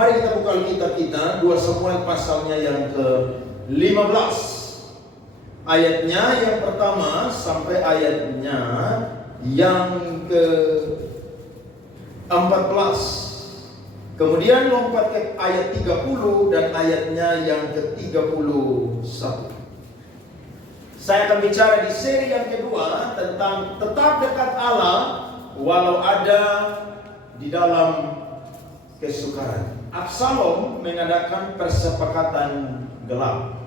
Mari kita buka Alkitab kita, 2 Samuel pasalnya yang ke-15. Ayatnya yang pertama sampai ayatnya yang ke-14. Kemudian lompat ke ayat 30 dan ayatnya yang ke-31. Saya akan bicara di seri yang kedua tentang tetap dekat Allah walau ada di dalam kesukaran. Absalom mengadakan persepakatan gelap.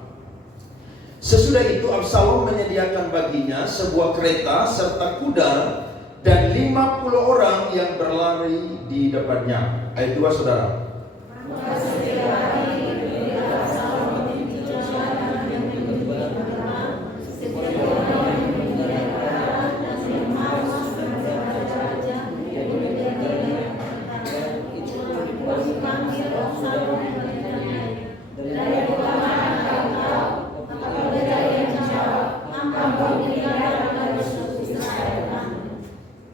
Sesudah itu Absalom menyediakan baginya sebuah kereta serta kuda dan 50 orang yang berlari di depannya. Ayat 2 saudara.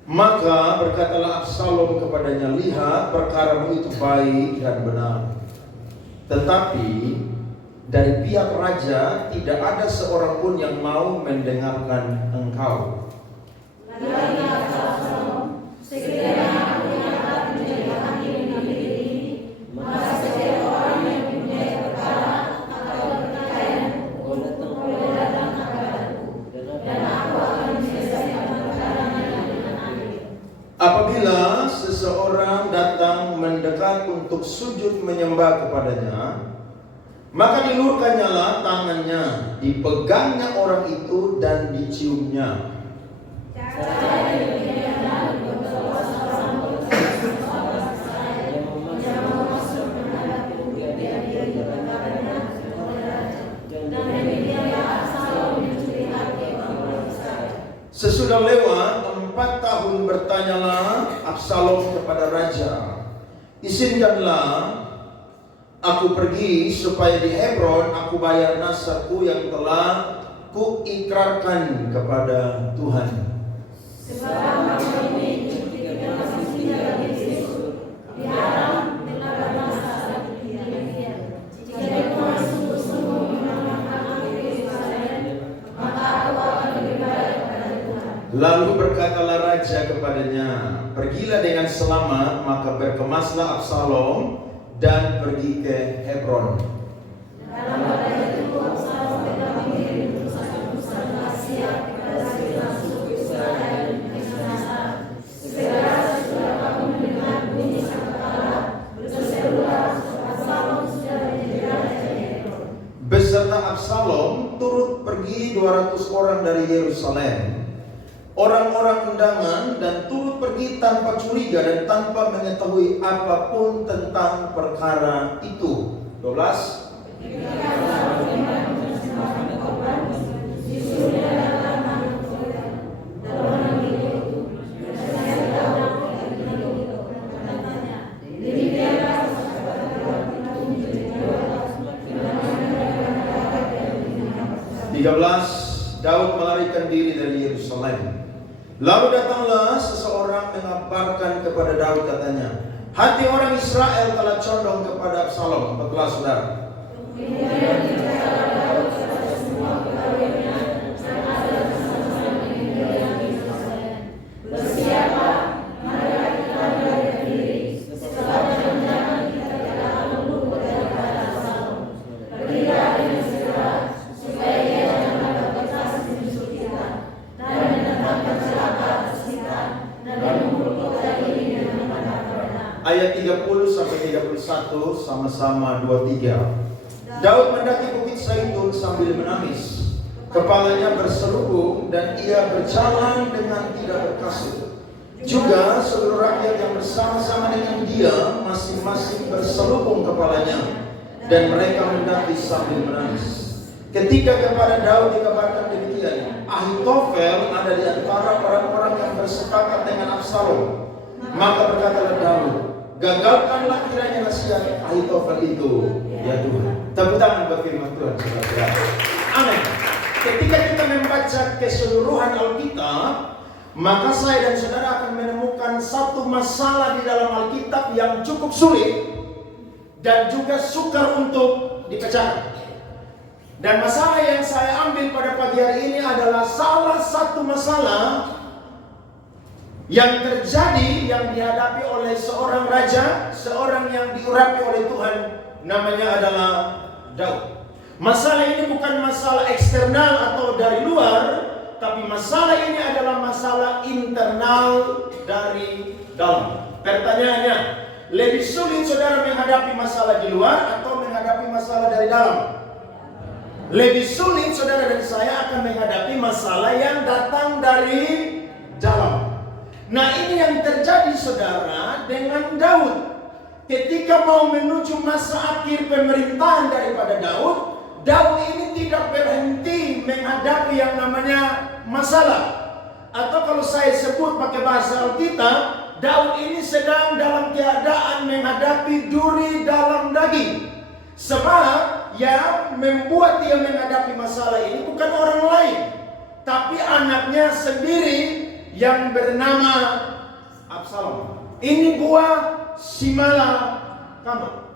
Maka berkatalah Absalom kepadanya, lihat, perkaramu itu baik dan benar. Tetapi dari pihak raja tidak ada seorang pun yang mau mendengarkan engkau. Apabila seseorang datang mendekat untuk sujud menyembah kepadanya, maka dilurukannyalah tangannya, dipegangnya orang itu dan diciumnya. Sesudah lewat 4 tahun bertanyalah Absalom kepada raja, izinkanlah aku pergi supaya di Hebron aku bayar nasarku yang telah kuikrarkan kepada Tuhan. Lalu berkatalah raja kepadanya, pergilah dengan selamat. Maka berkemaslah Absalom dan pergi ke Hebron. Beserta Absalom turut pergi 200 orang dari Yerusalem, orang-orang undangan, dan turut pergi tanpa curiga dan tanpa mengetahui apapun tentang perkara itu. 12. Daud melarikan diri dari Yerusalem. Lalu datanglah seseorang mengabarkan kepada Daud, katanya, hati orang Israel telah condong kepada Absalom. 14 saudara. Ayat 30 sampai 31 sama-sama 23. Daud mendaki bukit Zaitun sambil menangis. Kepalanya berselubung dan ia berjalan dengan tidak berkasut. Juga seluruh rakyat yang bersama-sama dengan dia masing-masing berselubung kepalanya, dan mereka mendaki sambil menangis. Ketika kepada Daud dikabarkan demikian, Ahitofel ada di antara orang-orang yang bersepakat dengan Absalom. Maka berkatalah Daud, gagalkanlah kiranya nasihat Ahitofel itu, ya Tuhan. Tepuk tangan buat firman Tuhan, saudara. Amin. Ketika kita membaca keseluruhan Alkitab, maka saya dan saudara akan menemukan satu masalah di dalam Alkitab yang cukup sulit, dan juga sukar untuk dipecahkan. Dan masalah yang saya ambil pada pagi hari ini adalah salah satu masalah yang terjadi, yang dihadapi oleh seorang raja, seorang yang diurapi oleh Tuhan, namanya adalah Daud. Masalah ini bukan masalah eksternal atau dari luar, tapi masalah ini adalah masalah internal dari dalam. Pertanyaannya, lebih sulit saudara menghadapi masalah di luar atau menghadapi masalah dari dalam? Lebih sulit saudara dan saya akan menghadapi masalah yang datang dari dalam. Nah, ini yang terjadi saudara dengan Daud. Ketika mau menuju masa akhir pemerintahan daripada Daud ini tidak berhenti menghadapi yang namanya masalah. Atau kalau saya sebut pakai bahasa Alkitab, Daud ini sedang dalam keadaan menghadapi duri dalam daging. Sebab yang membuat dia menghadapi masalah ini bukan orang lain, tapi anaknya sendiri yang bernama Absalom. Ini buah simala kama.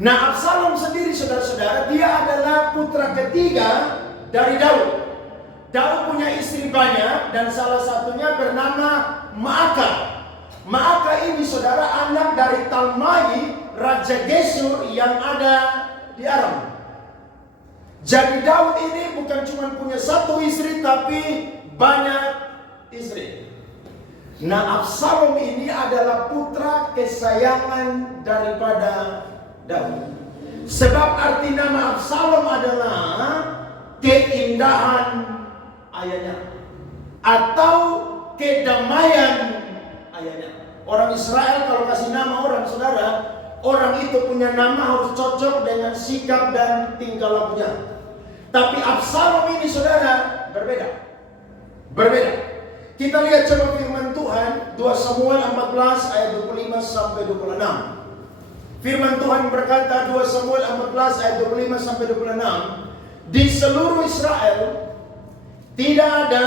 Nah, Absalom sendiri saudara-saudara, dia adalah putra ketiga dari Daud. Daud punya istri banyak dan salah satunya bernama Maaka. Maaka ini saudara anak dari Talmai, Raja Gesur yang ada di Aram. Jadi Daud ini bukan cuma punya satu istri, tapi banyak istri. Nah, Absalom ini adalah putra kesayangan daripada Daud. Sebab arti nama Absalom adalah keindahan ayahnya atau kedamaian ayahnya. Orang Israel kalau kasih nama orang saudara, orang itu punya nama harus cocok dengan sikap dan tingkah lakunya. Tapi Absalom ini saudara berbeda. Kita lihat coba firman Tuhan 2 Samuel 14 ayat 25 sampai 26. Firman Tuhan berkata 2 Samuel 14 ayat 25 sampai 26. Di seluruh Israel tidak ada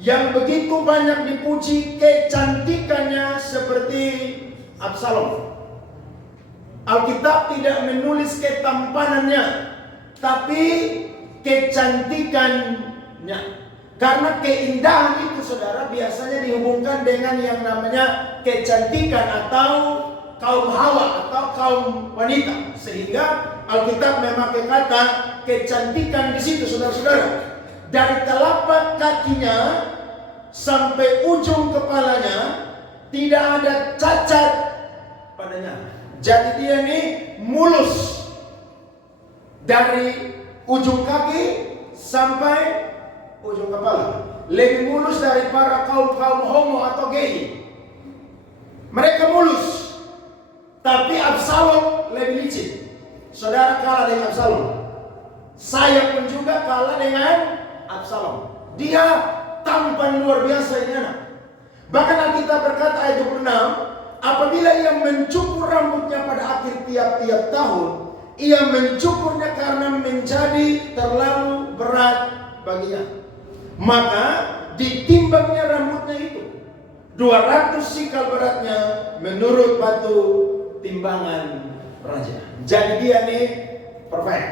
yang begitu banyak dipuji kecantikannya seperti Absalom. Alkitab tidak menulis ketampanannya, tapi kecantikannya. Karena keindahan itu saudara biasanya dihubungkan dengan yang namanya kecantikan atau kaum hawa atau kaum wanita. Sehingga Alkitab memakai kata kecantikan di situ saudara-saudara. Dari telapak kakinya sampai ujung kepalanya tidak ada cacat padanya. Jadi dia ini mulus dari ujung kaki sampai ujung kepala. Lebih mulus dari para kaum homo atau gay. Mereka mulus. Tapi Absalom lebih licin. Saudara kalah dengan Absalom. Saya pun juga kalah dengan Absalom. Dia tampan luar biasa ini anak. Bahkan Alkitab berkata ayat 26, apabila ia mencukur rambutnya pada akhir tiap-tiap tahun, ia mencukurnya karena menjadi terlalu berat baginya. Maka ditimbangnya rambutnya itu 200 sikal beratnya menurut batu timbangan raja. Jadi dia nih perfect.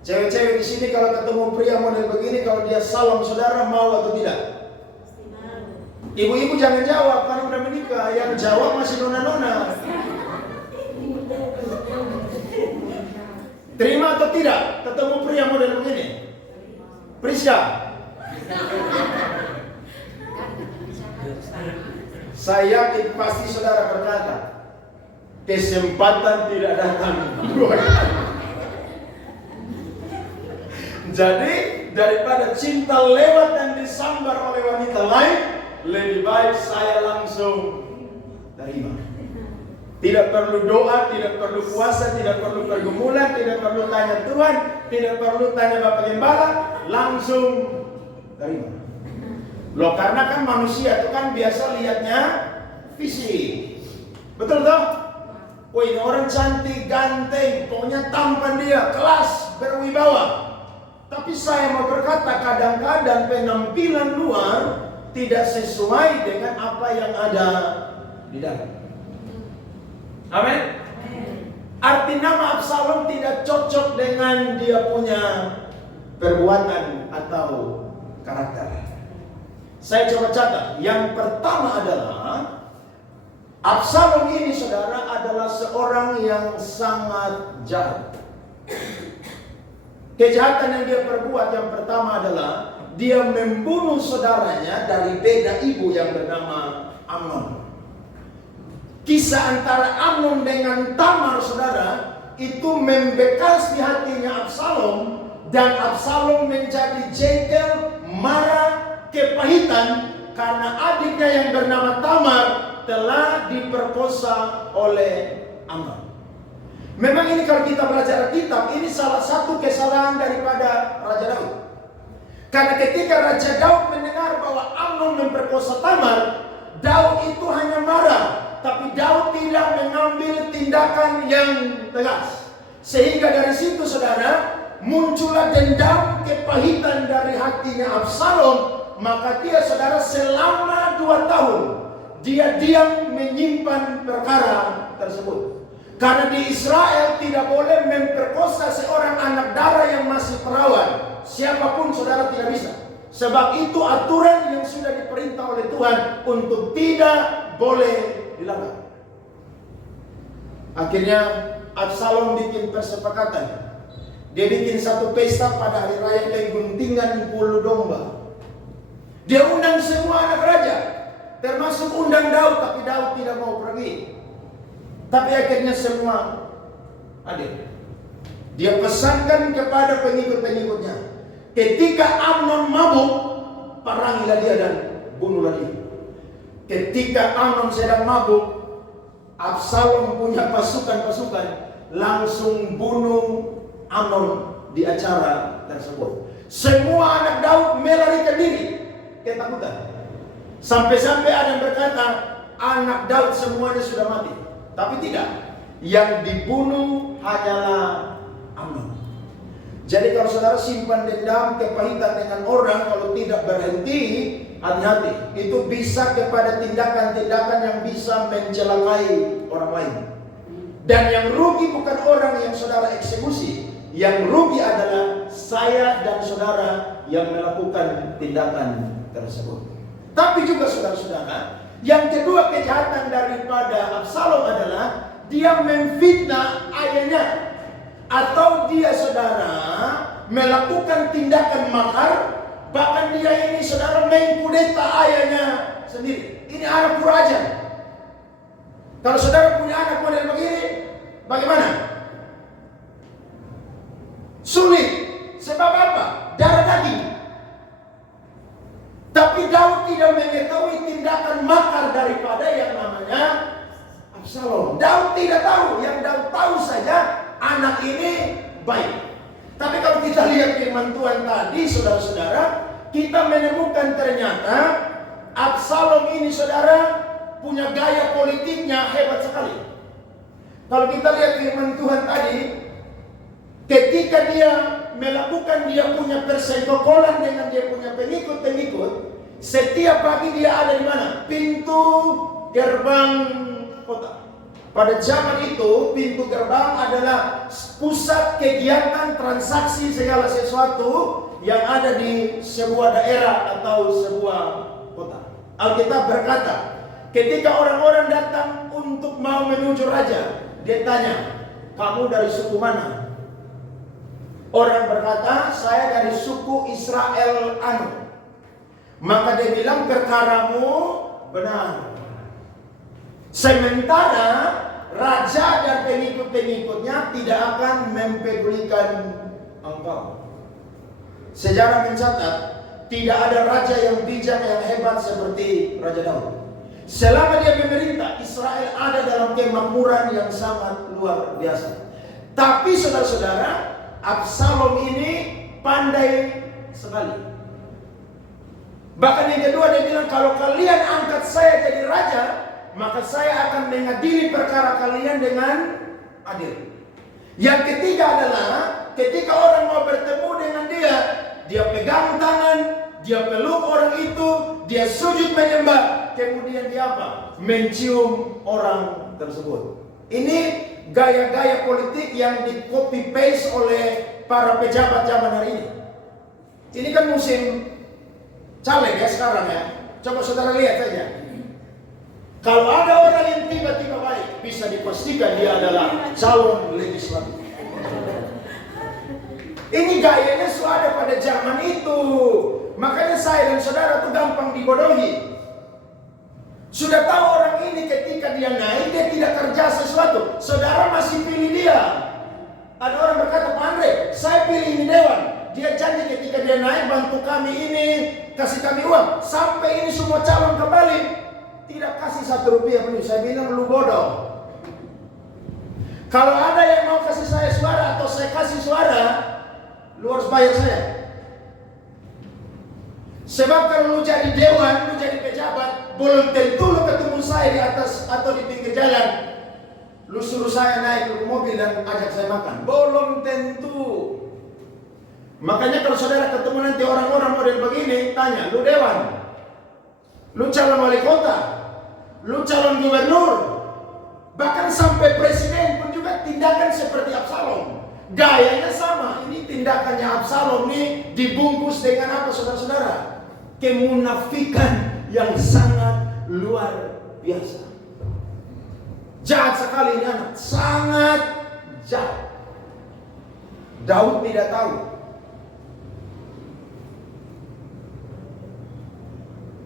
Cewek-cewek di sini kalau ketemu pria model begini, kalau dia salam saudara mau atau tidak? Ibu-ibu jangan jawab karena udah menikah. Yang jawab masih nona-nona. Terima atau tidak ketemu pria model begini? Priska. Saya yakin pasti saudara berkata, kesempatan tidak datang dua kali. Jadi daripada cinta lewat dan disambar oleh wanita lain, lebih baik saya langsung terima. Tidak perlu doa, tidak perlu puasa, tidak perlu pergumulan, tidak perlu tanya Tuhan, tidak perlu tanya Bapak Gembala, langsung terima. Loh, karena kan manusia itu kan biasa lihatnya fisik. Betul toh? Oh, ini orang cantik, ganteng, pokoknya tampan dia, kelas, berwibawa. Tapi saya mau berkata kadang-kadang penampilan luar tidak sesuai dengan apa yang ada di dalam. Amin. Arti nama Absalom tidak cocok dengan dia punya perbuatan atau karakter. Saya coba catat. Yang pertama adalah Absalom ini, saudara, adalah seorang yang sangat jahat. Kejahatan yang dia perbuat yang pertama adalah dia membunuh saudaranya dari beda ibu yang bernama Amnon. Kisah antara Amnon dengan Tamar, saudara, itu membekas di hatinya Absalom, dan Absalom menjadi jengkel, marah, kepahitan karena adiknya yang bernama Tamar telah diperkosa oleh Amnon. Memang ini kalau kita belajar kitab, ini salah satu kesalahan daripada Raja Daud. Karena ketika Raja Daud mendengar bahwa Amnon memperkosa Tamar, Daud itu hanya marah, tapi Daud tidak mengambil tindakan yang tegas. Sehingga dari situ, saudara, muncullah dendam, kepahitan dari hatinya Absalom. Maka dia, saudara, selama 2 tahun dia diam menyimpan perkara tersebut. Karena di Israel tidak boleh memperkosa seorang anak darah yang masih perawan. Siapapun, saudara, tidak bisa. Sebab itu aturan yang sudah diperintah oleh Tuhan untuk tidak boleh dilarang. Akhirnya Absalom bikin persepakatan. Dia bikin satu pesta pada hari raya pengguntingan bulu domba. Dia undang semua anak raja, termasuk undang Daud, tapi Daud tidak mau pergi. Tapi akhirnya semua hadir. Dia pesankan kepada pengikut-pengikutnya, ketika Amnon mabuk, perangilah dia dan bunuhlah dia. Ketika Amnon sedang mabuk, Absalom punya pasukan-pasukan, langsung bunuh Amnon di acara tersebut. Semua anak Daud melarikan diri, ketakutan. Sampai-sampai ada yang berkata, anak Daud semuanya sudah mati. Tapi tidak, yang dibunuh hanyalah Amnon. Jadi kalau saudara simpan dendam, kepahitan dengan orang, kalau tidak berhenti, hati-hati. Itu bisa kepada tindakan-tindakan yang bisa mencelakai orang lain. Dan yang rugi bukan orang yang saudara eksekusi. Yang rugi adalah saya dan saudara yang melakukan tindakan tersebut. Tapi juga saudara-saudara, yang kedua kejahatan daripada Absalom adalah dia memfitnah ayahnya. Atau dia, saudara, melakukan tindakan makar. Bahkan dia ini, saudara, mengkudeta ayahnya sendiri. Ini anak kurajan. Kalau saudara punya anak model begini, bagaimana? Sulit. Sebab apa? Darah daging. Tapi Daud tidak mengetahui tindakan makar daripada yang namanya Absalom. Daud tidak tahu. Yang Daud tahu saja, anak ini baik. Tapi kalau kita lihat firman Tuhan tadi, saudara-saudara, kita menemukan ternyata Absalom ini, saudara, punya gaya politiknya hebat sekali. Kalau kita lihat firman Tuhan tadi, ketika dia melakukan dia punya persekongkolan dengan dia punya pengikut-pengikut, setiap pagi dia ada di mana? Pintu gerbang kota. Pada zaman itu, pintu gerbang adalah pusat kegiatan transaksi segala sesuatu yang ada di sebuah daerah atau sebuah kota. Alkitab berkata, ketika orang-orang datang untuk mau menuju raja, dia tanya, kamu dari suku mana? Orang berkata, saya dari suku Israel anu. Maka dia bilang, perkaramu benar. Sementara raja dan pengikut-pengikutnya tidak akan mempedulikan engkau. Sejarah mencatat, tidak ada raja yang bijak yang hebat seperti Raja Daud. Selama dia memerintah, Israel ada dalam kemakmuran yang sangat luar biasa. Tapi saudara-saudara, Absalom ini pandai sekali. Bahkan yang kedua dia bilang, kalau kalian angkat saya jadi raja, maka saya akan mengadili perkara kalian dengan adil. Yang ketiga adalah ketika orang mau bertemu dengan dia, dia pegang tangan, dia peluk orang itu, dia sujud menyembah, kemudian dia apa? Mencium orang tersebut. Ini gaya-gaya politik yang di copy paste oleh para pejabat zaman hari ini. Ini kan musim caleg ya sekarang ya. Coba saudara lihat saja. Kalau ada orang yang tiba-tiba baik, bisa dipastikan dia adalah calon legislatif. Ini gayanya sudah ada pada zaman itu. Makanya saya dan saudara tuh gampang dibodohi. Sudah tahu orang ini ketika dia naik, dia tidak kerja sesuatu. Saudara masih pilih dia. Ada orang berkata, Pak Andre, saya pilih ini dewan. Dia janji ketika dia naik, bantu kami ini, kasih kami uang. Sampai ini semua calon kembali, tidak kasih 1 rupiah pun. Saya bilang, lu bodoh. Kalau ada yang mau kasih saya suara atau saya kasih suara, lu harus bayar saya. Sebab kalau lu jadi dewan, lu jadi pejabat, belum tentu lu ketemu saya di atas atau di pinggir jalan. Lu suruh saya naik ke mobil dan ajak saya makan. Belum tentu. Makanya kalau saudara ketemu nanti orang-orang model begini, tanya, lu dewan? Lu calon wali kota? Lu calon gubernur? Bahkan sampai presiden pun juga tindakan seperti Absalom. Gayanya sama. Ini tindakannya Absalom ini dibungkus dengan apa saudara-saudara? Kemunafikan yang sangat luar biasa. Jahat sekali ini anak, sangat jahat. Daud tidak tahu.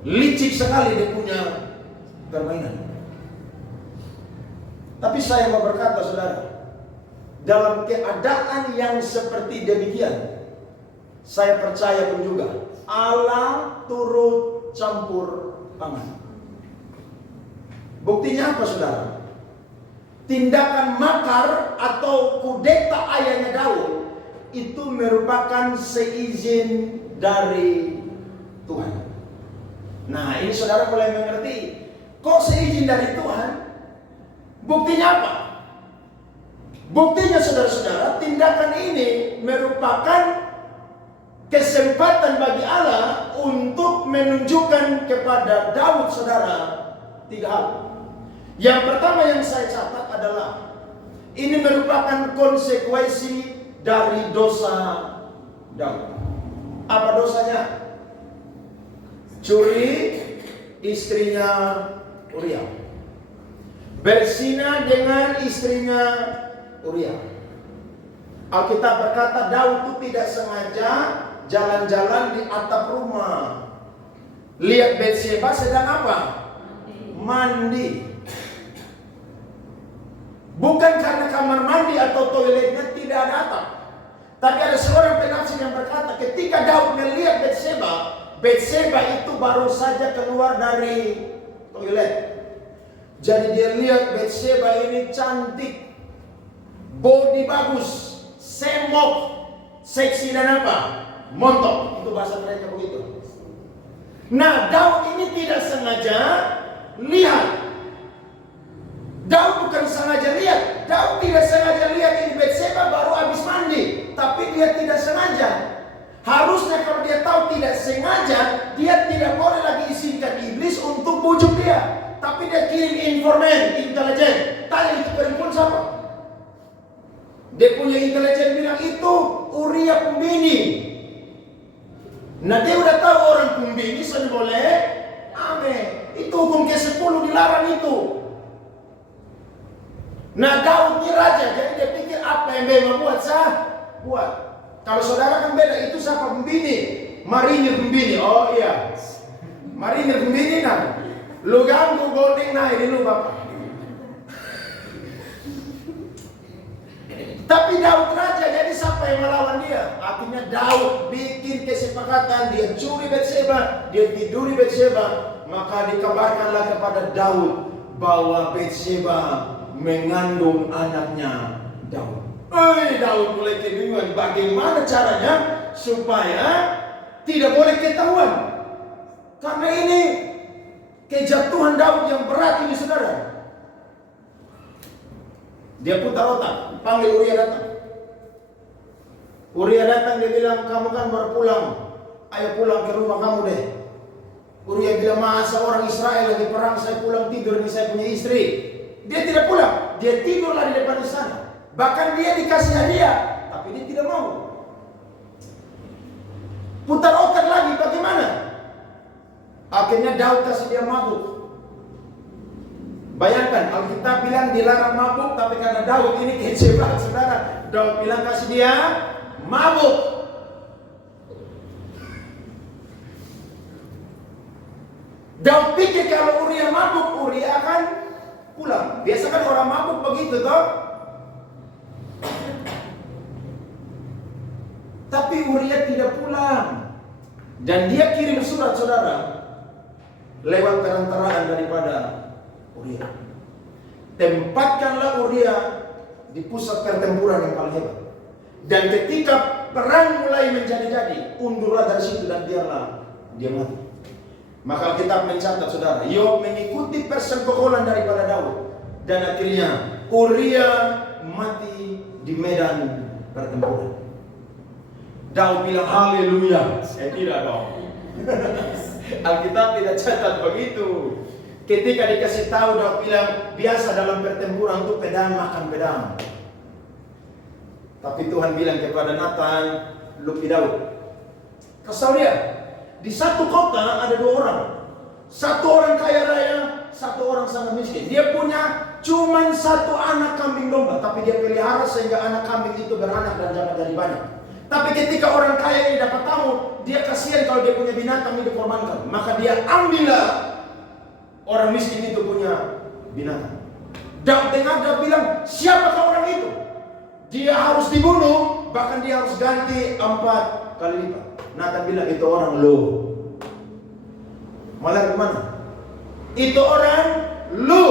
Licik sekali dia punya permainan. Tapi saya mau berkata saudara, dalam keadaan yang seperti demikian, saya percaya pun juga Allah turut campur tangan. Buktinya apa saudara? Tindakan makar atau kudeta ayahnya Daud itu merupakan seizin dari Tuhan. Nah, ini saudara boleh mengerti. Kok seizin dari Tuhan? Buktinya apa? Buktinya saudara-saudara, tindakan ini merupakan kesempatan bagi Allah untuk menunjukkan kepada Daud saudara 3 hal. Yang pertama yang saya catat adalah ini merupakan konsekuensi dari dosa Daud. Apa dosanya? Curi istrinya Uria, berzina dengan istrinya Uria. Alkitab berkata Daud itu tidak sengaja jalan-jalan di atap rumah, lihat Bathsheba sedang apa? Mandi. Bukan karena kamar mandi atau toiletnya tidak ada atap, tapi ada seorang penafsir yang berkata ketika Daud melihat Bathsheba itu baru saja keluar dari toilet. Jadi dia lihat Bathsheba ini cantik, body bagus, semok, seksi dan apa? Montok. Itu bahasa mereka begitu. Nah, Daud ini tidak sengaja lihat. Daud bukan sengaja lihat. Daud tidak sengaja lihat ini Bathsheba baru habis mandi, tapi dia tidak sengaja. Harusnya kalau dia tahu tidak sengaja, dia tidak boleh lagi izinkan iblis untuk bujuk dia. Tapi dia kirim informan, intelijen. Tanya itu perempuan siapa? Dia punya intelijen bilang itu Uria pembini. Nah dia udah tahu orang pembini sudah boleh. Amin. Itu hukum ke-10 dilarang itu. Nah Daud ini raja, jadi dia pikir apa yang dia mau buat buat. Kalau saudara kan beda, itu siapa pembini? Marinir pembini. Oh iya, marinir pembini nah. Lu ganggu gondeng naik dulu bapak. Tapi Daud raja, jadi siapa yang melawan dia? Akhirnya Daud bikin kesepakatan, dia curi Bathsheba, dia tiduri Bathsheba. Maka dikabarkanlah kepada Daud bahwa Bathsheba mengandung anaknya Daud. Daud mulai kebingungan bagaimana caranya supaya tidak boleh ketahuan. Karena ini kejatuhan Daud yang berat ini saudara. Dia putar otak, panggil Uria datang. Uria datang, dia bilang, kamu kan baru pulang, ayo pulang ke rumah kamu deh. Uria bilang, masa orang Israel lagi perang, saya pulang tidur, ini saya punya istri. Dia tidak pulang. dia tidurlah di depan istana. Bahkan dia dikasih hadiah, tapi dia tidak mau. Putar otak lagi, bagaimana? Akhirnya Daud kasih dia mabuk. Bayangkan, Alkitab bilang dilarang mabuk, tapi karena Daud ini kece banget, saudara. Daud bilang kasih dia mabuk. Daud pikir kalau Uria mabuk, Uria akan pulang. Biasa kan orang mabuk begitu toh. Tapi Uria tidak pulang. Dan dia kirim surat, saudara, lewat perantaraan daripada Uria. Tempatkanlah Uria di pusat pertempuran yang paling hebat. Dan ketika perang mulai menjadi-jadi, undurlah dari situ dan biarlah dia mati. Maka kita mencatat, saudara, Yoab mengikuti persekongkolan daripada Daud. Dan akhirnya Uria mati di medan pertempuran. Daud bilang haleluya. Tidak dong. Alkitab tidak catat begitu. Ketika dikasih tahu, Daud bilang biasa dalam pertempuran itu pedang makan pedang. Tapi Tuhan bilang kepada Nathan, lu Daud, kesal dia. Di satu kota ada dua orang. Satu orang kaya raya, satu orang sangat miskin. Dia punya cuman satu anak kambing domba, tapi dia pelihara sehingga anak kambing itu beranak dan dapat jadi banyak. Tapi ketika orang kaya ini dapat tahu, dia kasihan kalau dia punya binatang ini dikorbankan. Maka dia ambillah orang miskin itu punya binatang. Daud dengar, Daud bilang, siapakah orang itu? Dia harus dibunuh, bahkan dia harus ganti 4 kali lipat. Nathan bilang itu orang lo. Malah kemana? Itu orang lo.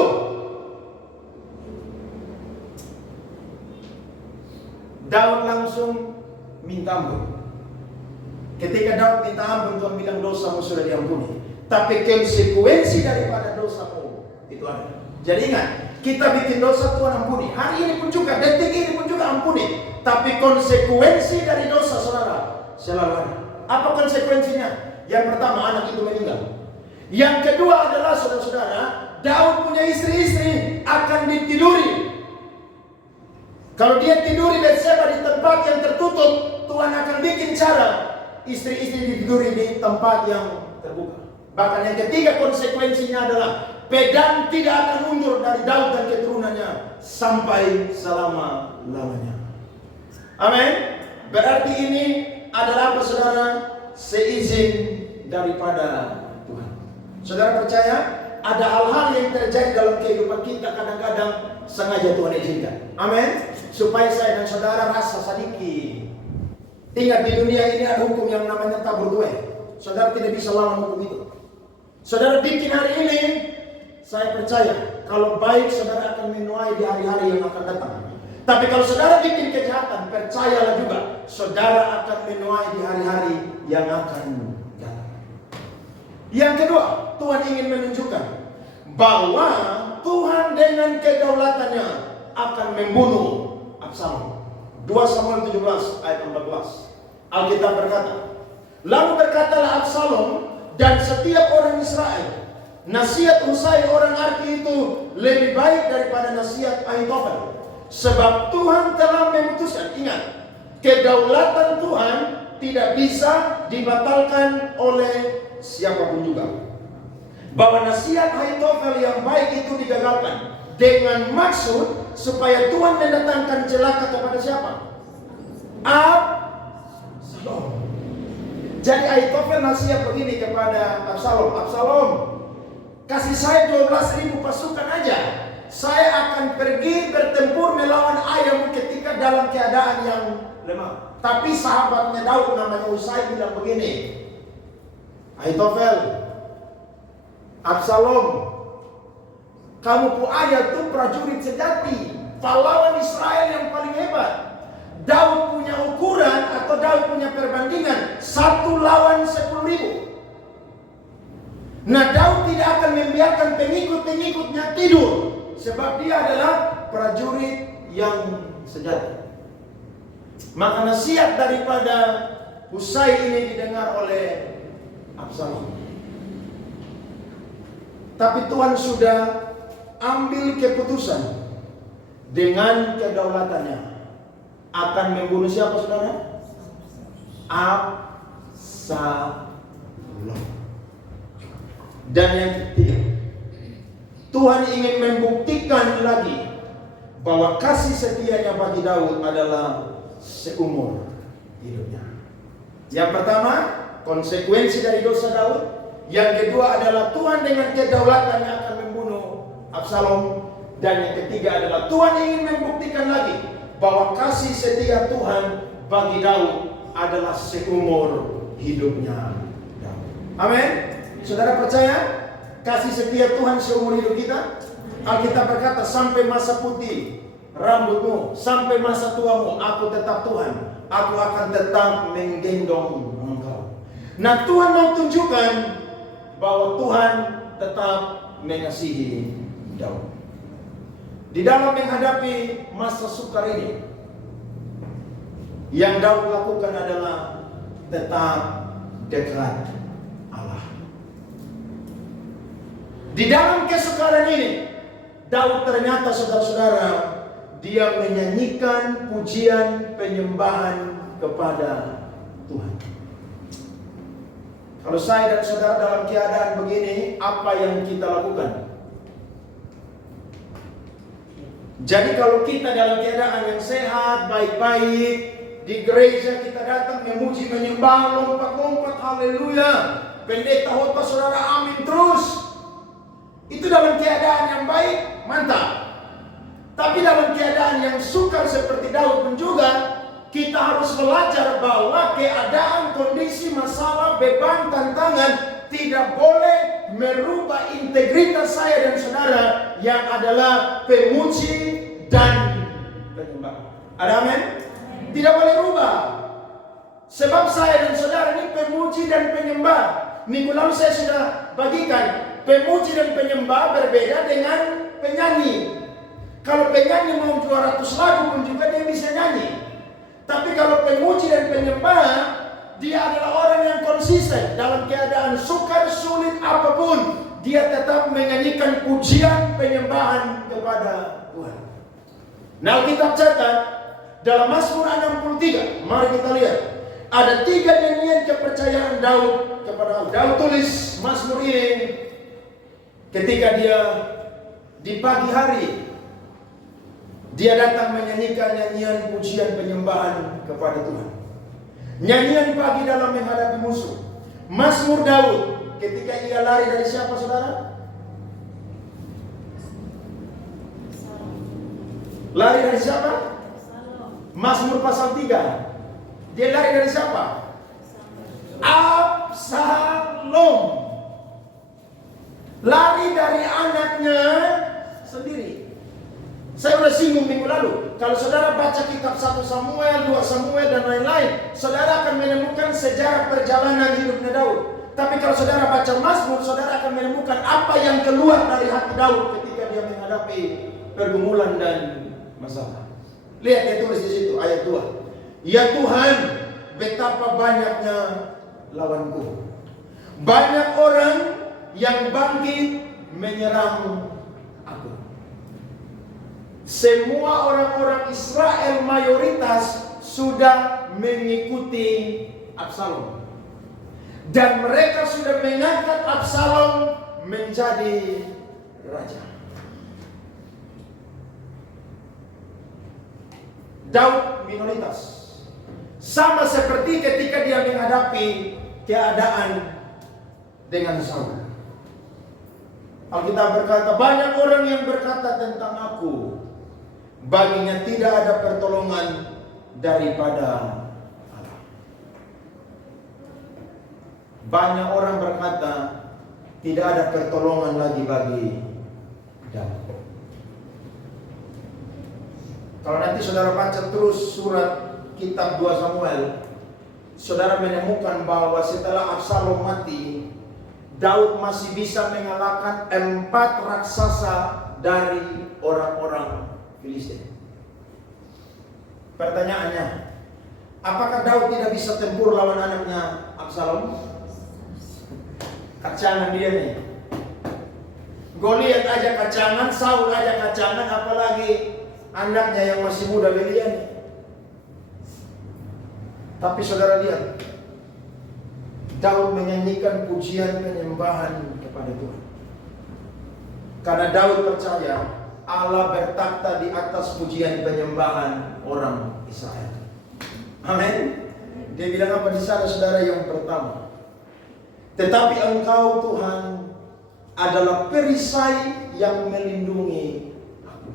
Daud langsung minta ampun. Ketika Daud minta ampun, Tuhan bilang dosamu sudah diampuni. Tapi konsekuensi daripada dosamu itu ada. Jadi ingat, kita bikin dosa, Tuhan ampuni. Hari ini pun juga, detik ini pun juga ampuni. Tapi konsekuensi dari dosa, saudara, selalu ada. Apa konsekuensinya? Yang pertama, anak itu meninggal. Yang kedua adalah, saudara-saudara, Daud punya istri-istri akan ditiduri. Kalau dia tiduri Batseba di tempat yang tertutup, Tuhan akan bikin cara istri-istri ditiduri di tempat yang terbuka. Bahkan yang ketiga konsekuensinya adalah pedang tidak akan mundur dari Daud dan keturunannya sampai selama-lamanya. Amin. Berarti ini adalah apa, saudara? Seizin daripada Tuhan. Saudara percaya ada hal-hal yang terjadi dalam kehidupan kita kadang-kadang sengaja Tuhan izinkan. Amin. Supaya saya dan saudara rasa sedikit. Ingat, di dunia ini ada hukum yang namanya tabur tuai. Saudara tidak bisa lawan hukum itu. Saudara bikin hari ini, saya percaya kalau baik saudara akan menuai di hari-hari yang akan datang. Tapi kalau saudara bikin kejahatan, percayalah juga saudara akan menuai di hari-hari yang akan datang. Yang kedua, Tuhan ingin menunjukkan bahwa Tuhan dengan kedaulatannya akan membunuh Absalom. 2 Samuel 17 ayat 14. Alkitab berkata, lalu berkatalah Absalom dan setiap orang Israel, nasihat Husai orang Arki itu lebih baik daripada nasihat Ahitofel. Sebab Tuhan telah memutuskan. Ingat, kedaulatan Tuhan tidak bisa dibatalkan oleh siapapun juga. Bahwa nasihat Ahitofel yang baik itu digagalkan dengan maksud supaya Tuhan mendatangkan celaka kepada siapa? Absalom. Jadi Ahitofel nasihat begini kepada Absalom, Absalom, kasih saya 12.000 pasukan aja. Saya akan pergi bertempur melawan ayahmu ketika dalam keadaan yang lemah. Tapi sahabatnya Daud namanya Husai bilang begini, Ahitofel, Absalom, kamu pu ayah tuh prajurit sejati, pahlawan Israel yang paling hebat. Daud punya ukuran atau Daud punya perbandingan 1 lawan 10.000. Nah, Daud tidak akan membiarkan pengikut-pengikutnya tidur, sebab dia adalah prajurit yang sejati. Maka nasihat daripada Husai ini didengar oleh Absalom. Tapi Tuhan sudah ambil keputusan dengan kedaulatannya akan membunuh siapa saudara? Absalom. Dan yang ketiga, Tuhan ingin membuktikan lagi bahwa kasih setianya bagi Daud adalah seumur hidupnya. Yang pertama, konsekuensi dari dosa Daud. Yang kedua adalah Tuhan dengan kedaulatannya akan membunuh Absalom. Dan yang ketiga adalah Tuhan ingin membuktikan lagi bahwa kasih setia Tuhan bagi Daud adalah seumur hidupnya Daud. Amin. Saudara percaya kasih setia Tuhan seumur hidup kita? Alkitab berkata, sampai masa putih rambutmu, sampai masa tuamu, aku tetap Tuhan. Aku akan tetap menggendong engkau. Nah, Tuhan mau tunjukkan bahwa Tuhan tetap mengasihi Daud. Di dalam menghadapi masa sukar ini, yang Daud lakukan adalah tetap dekat Allah. Di dalam kesukaran ini, Daud ternyata saudara-saudara, dia menyanyikan pujian penyembahan kepada Tuhan. Kalau saya dan saudara dalam keadaan begini, apa yang kita lakukan? Jadi kalau kita dalam keadaan yang sehat, baik-baik, di gereja kita datang memuji, menyembah, lompat-lompat, haleluya, pendeta khotbah saudara amin terus. Itu dalam keadaan yang baik, mantap. Tapi dalam keadaan yang sukar seperti Daud pun juga, kita harus belajar bahwa keadaan, kondisi, masalah, beban, tantangan tidak boleh merubah integritas saya dan saudara yang adalah pemuji dan penyembah. Ada amin? Tidak boleh rubah. Sebab saya dan saudara ini pemuji dan penyembah. Minggu lalu saya sudah bagikan, pemuji dan penyembah berbeda dengan penyanyi. Kalau penyanyi mau 200 lagu pun juga dia bisa nyanyi. Tapi kalau pemuji dan penyembah, dia adalah orang yang konsisten. Dalam keadaan sukar, sulit, apapun, dia tetap menyanyikan pujian penyembahan kepada Tuhan. Nah, kita catat dalam Mazmur 63, mari kita lihat. Ada 3 nyanyian kepercayaan Daud kepada Allah. Daud tulis Mazmur ini ketika dia di pagi hari dia datang menyanyikan nyanyian pujian penyembahan kepada Tuhan. Nyanyian pagi dalam menghadapi musuh. Mazmur Daud ketika ia lari dari siapa saudara? Lari dari siapa? Mazmur pasal 3. Dia lari dari siapa? Absalom. Lari dari anaknya sendiri. Saya sudah singgung minggu lalu. Kalau saudara baca kitab 1 Samuel, 2 Samuel dan lain-lain, saudara akan menemukan sejarah perjalanan hidupnya Daud. Tapi kalau saudara baca Mazmur, saudara akan menemukan apa yang keluar dari hati Daud ketika dia menghadapi pergumulan dan masalah. Lihat dia tulis di situ ayat 2. Ya Tuhan, betapa banyaknya lawanku. Banyak orang yang bangkit menyerang aku. Semua orang-orang Israel mayoritas sudah mengikuti Absalom. Dan mereka sudah mengangkat Absalom menjadi raja. Daud minoritas. Sama seperti ketika dia menghadapi keadaan dengan Saul. Alkitab berkata, banyak orang yang berkata tentang aku, baginya tidak ada pertolongan daripada Allah. Banyak orang berkata tidak ada pertolongan lagi bagi Daud. Kalau nanti saudara baca terus surat kitab 2 Samuel, saudara menemukan bahwa setelah Absalom mati, Daud masih bisa mengalahkan 4 raksasa dari orang-orang Filistin. Pertanyaannya, apakah Daud tidak bisa tempur lawan anaknya Absalom? Kacangan dia nih. Goliat aja kacangan, Saul aja kacangan, apalagi anaknya yang masih muda Belian. Tapi saudara lihat, Daud menyanyikan pujian penyembahan kepada Tuhan. Karena Daud percaya Allah bertakhta di atas pujian penyembahan orang Israel. Amin. Dia bilang apa di sana, saudara? Yang pertama, tetapi Engkau Tuhan adalah perisai yang melindungi aku.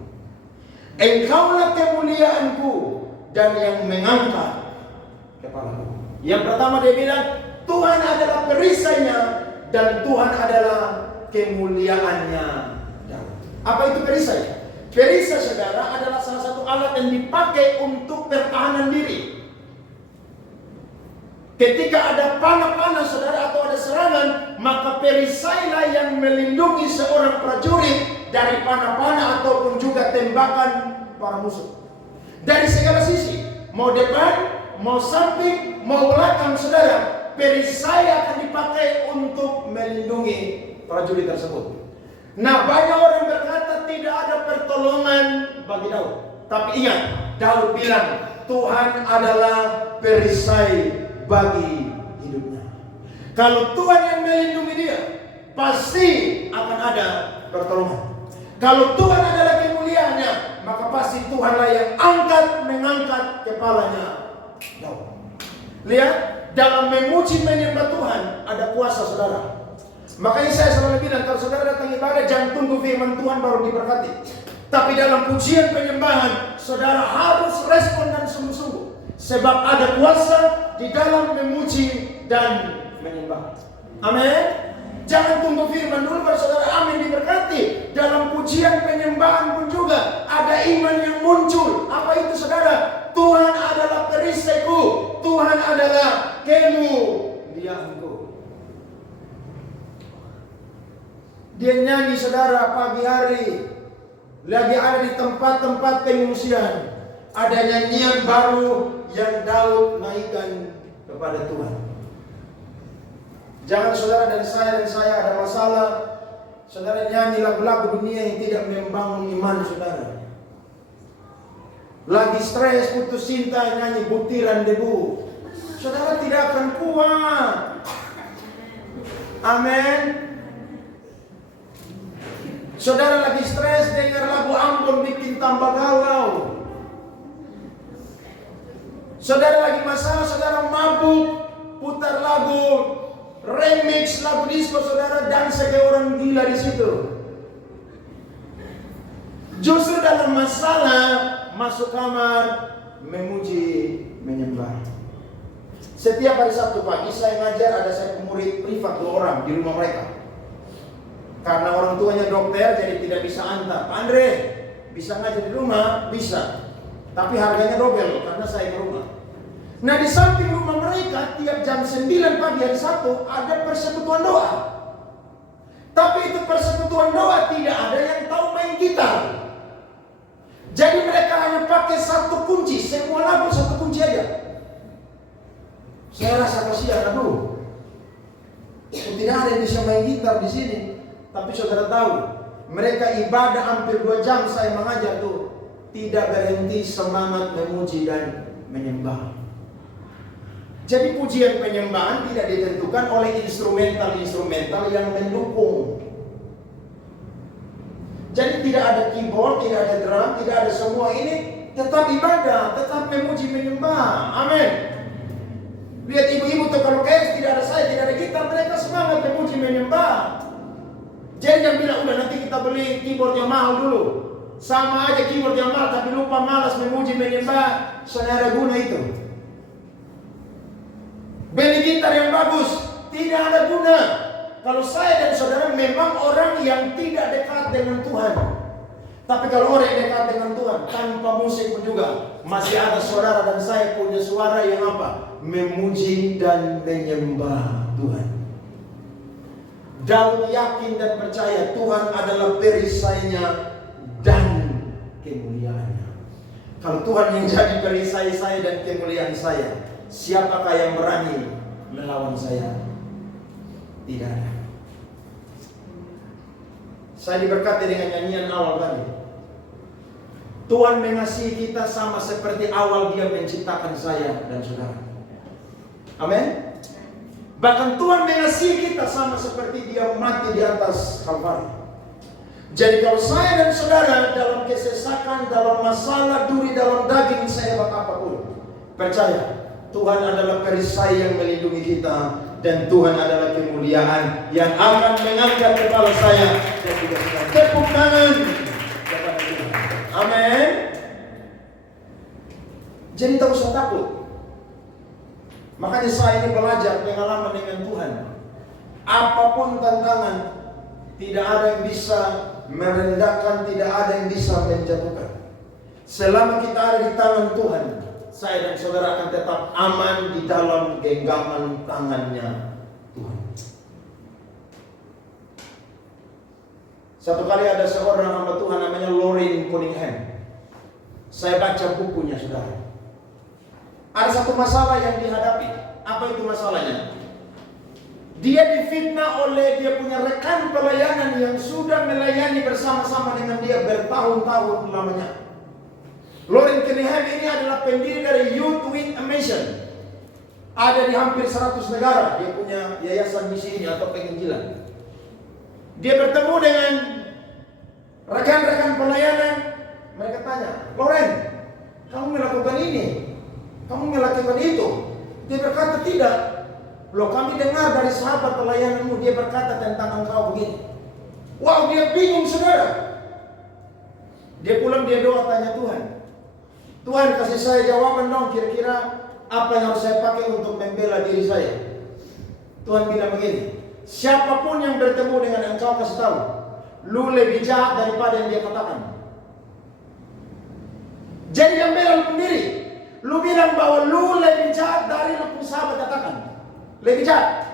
Engkaulah kemuliaanku dan yang mengangkat kepalaku. Yang pertama dia bilang, Tuhan adalah perisainya dan Tuhan adalah kemuliaannya. Apa itu perisai? Perisai, saudara, adalah salah satu alat yang dipakai untuk pertahanan diri. Ketika ada panah-panah, saudara, atau ada serangan, maka perisailah yang melindungi seorang prajurit dari panah-panah ataupun juga tembakan para musuh. Dari segala sisi, mau depan, mau samping, mau belakang, saudara, perisai akan dipakai untuk melindungi prajurit tersebut. Nah, banyak orang berkata tidak ada pertolongan bagi Daud. Tapi ingat, Daud bilang Tuhan adalah perisai bagi hidupnya. Kalau Tuhan yang melindungi dia, pasti akan ada pertolongan. Kalau Tuhan adalah kemuliaannya, maka pasti Tuhanlah yang mengangkat kepalanya Daud. Lihat, dalam memuji menyembah Tuhan ada kuasa, saudara. Makanya saya selalu bilang, kalau saudara datang ibadah, jangan tunggu firman Tuhan baru diberkati. Tapi dalam pujian penyembahan, saudara harus respon dan sungguh-sungguh. Sebab ada kuasa di dalam memuji dan menyembah. Amin. Jangan tunggu firman dulu baru saudara amin diberkati. Dalam pujian penyembahan pun juga ada iman yang muncul. Apa itu, saudara? Tuhan adalah perisaiku, Tuhan adalah kemuliaanku. Dia nyanyi, saudara, pagi hari lagi ada di tempat-tempat pengungsian. Ada nyanyian baru yang Daud naikkan kepada Tuhan. Jangan saudara dan saya ada masalah, saudara nyanyi lagu-lagu dunia yang tidak membangun iman saudara. Lagi stres, putus cinta, nyanyi butiran debu, saudara tidak akan kuat. Amin. Saudara lagi stres, dengar lagu Ambon bikin tambah galau. Saudara lagi masalah, saudara mabuk, putar lagu remix, lagu disco, saudara dansa kayak orang gila di situ. Justru dalam masalah masuk kamar memuji, menyembah. Setiap hari Sabtu pagi saya ngajar, ada saya murid privat 2 orang di rumah mereka. Karena orang tuanya dokter, jadi tidak bisa antar. Pak Andre, bisa ngajar di rumah? Bisa. Tapi harganya dobel karena saya ke rumah. Nah, di samping rumah mereka tiap jam 9 pagi hari Sabtu ada persekutuan doa. Tapi itu persekutuan doa tidak ada yang tahu main gitar. Jadi mereka hanya pakai satu kunci, semua lagu satu kunci aja. Saya rasa kasihan, aduh. Tidak ada yang bisa main gitar di sini. Tapi saudara tahu, mereka ibadah hampir 2 jam saya mengajar tuh, tidak berhenti semangat memuji dan menyembah. Jadi pujian penyembahan tidak ditentukan oleh instrumental-instrumental yang mendukung. Jadi tidak ada keyboard, tidak ada drum, tidak ada semua ini. Tetap ibadah, tetap memuji menyembah. Amin. Lihat ibu-ibu tuh kalau kayak tidak ada saya, tidak ada gitar, mereka semangat memuji menyembah. Jadi jangan bilang udah nanti kita beli keyboard yang mahal dulu. Sama aja keyboard yang mahal tapi lupa malas memuji menyembah, saudara guna itu. Beli gitar yang bagus tidak ada guna kalau saya dan saudara memang orang yang tidak dekat dengan Tuhan. Tapi kalau orang yang dekat dengan Tuhan tanpa musik pun juga masih ada saudara dan saya punya suara yang apa? Memuji dan menyembah Tuhan. Daud yakin dan percaya Tuhan adalah perisainya dan kemuliaannya. Kalau Tuhan yang jadi perisai saya dan kemuliaan saya, siapakah yang berani melawan saya? Tidak ada. Saya diberkati dengan nyanyian awal tadi. Tuhan mengasihi kita sama seperti awal Dia menciptakan saya dan saudara. Amin. Bahkan Tuhan mengasihi kita sama seperti Dia mati di atas Kalvari. Jadi kalau saya dan saudara dalam kesesakan, dalam masalah duri dalam daging sehebat apapun, percaya Tuhan adalah perisai yang melindungi kita, dan Tuhan adalah kemuliaan yang akan mengangkat kepala saya dan juga kita. Tepuk tangan kepada Tuhan. Amin. Jadi tak usah takut. Makanya saya ini belajar pengalaman dengan Tuhan. Apapun tantangan, tidak ada yang bisa merendahkan, tidak ada yang bisa menjatuhkan. Selama kita ada di tangan Tuhan, saya dan saudara akan tetap aman di dalam genggaman tangannya Tuhan. Satu kali ada seorang hamba Tuhan namanya Loren Cunningham. Saya baca bukunya, saudara. Ada satu masalah yang dihadapi. Apa itu masalahnya? Dia difitnah oleh dia punya rekan pelayanan yang sudah melayani bersama-sama dengan dia bertahun-tahun lamanya. Loren Cunningham ini adalah pendiri dari Youth with a Mission. Ada di hampir 100 negara. Dia punya yayasan misi ini atau penginjilan. Dia bertemu dengan rekan-rekan pelayanan. Mereka tanya, Loren, kamu melakukan ini, kamu melakukan itu. Dia berkata, tidak. Loh, kami dengar dari sahabat pelayananmu, dia berkata tentang engkau begini. Wow, dia bingung, saudara. Dia pulang, dia doa, tanya Tuhan, Tuhan kasih saya jawaban dong, kira-kira apa yang harus saya pakai untuk membela diri saya. Tuhan bilang begini, siapapun yang bertemu dengan engkau, kasih tahu, lu lebih jahat daripada yang dia katakan. Jadi yang bela lu sendiri. Lu bilang bahwa lu lebih jahat dari lu sahabat katakan. Lebih jahat.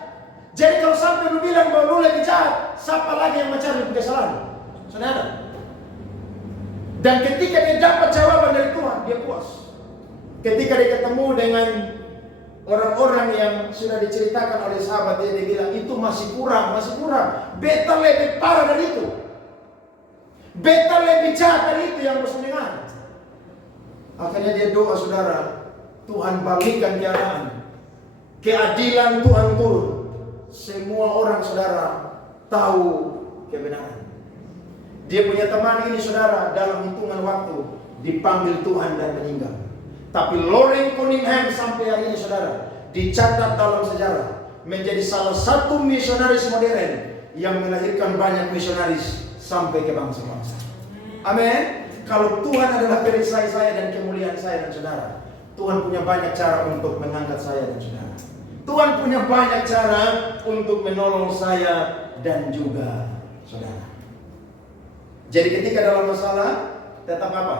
Jadi kalau sampai lu bilang bahwa lu lebih jahat, siapa lagi yang mencari kesalahan? Saudara. Dan ketika dia dapat jawaban dari Tuhan, dia puas. Ketika dia ketemu dengan orang-orang yang sudah diceritakan oleh sahabat dia bilang, itu masih kurang. Beta lebih parah dari itu. Beta lebih jahat dari itu yang bersendengan. Akhirnya dia doa, saudara, Tuhan balikkan keadaan. Keadilan Tuhan turun. Semua orang, saudara, tahu kebenaran. Dia punya teman ini, saudara, dalam hitungan waktu dipanggil Tuhan dan meninggal. Tapi Loren Cunningham sampai hari ini, saudara, dicatat dalam sejarah menjadi salah satu misionaris modern yang melahirkan banyak misionaris sampai ke bangsa-bangsa. Amin. Kalau Tuhan adalah perisai saya dan kemuliaan saya dan saudara, Tuhan punya banyak cara untuk mengangkat saya dan saudara. Tuhan punya banyak cara untuk menolong saya dan juga saudara. Jadi ketika dalam masalah, tetap apa?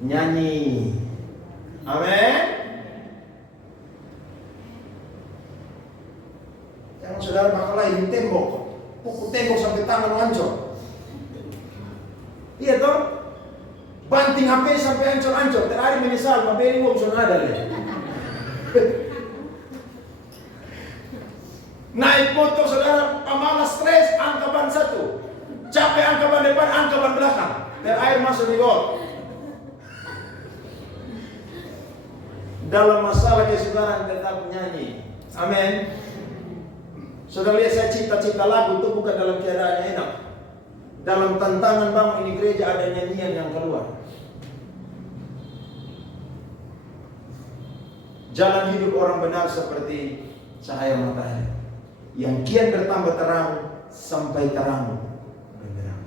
Nyanyi. Amin. Jangan saudara makalahin tembok, pukul tembok sampai tangan hancur. Iya toh? Banting HP sampai hancur-hancur. Terakhir menyesal, mabeli wong sonada le. Naik motor, saudara, pamalas stres, angka ban 1. Capek angka ban depan, angka ban belakang. Terakhir masuk di gol. Dalam masalah kesukaran tetap nyanyi. Amin. Saudara lihat, saya cipta-cipta lagu itu bukan dalam keadaan enak. Dalam tantangan bangun ini gereja ada nyanyian yang keluar. Jalan hidup orang benar seperti cahaya matahari yang kian bertambah terang sampai terang benderang.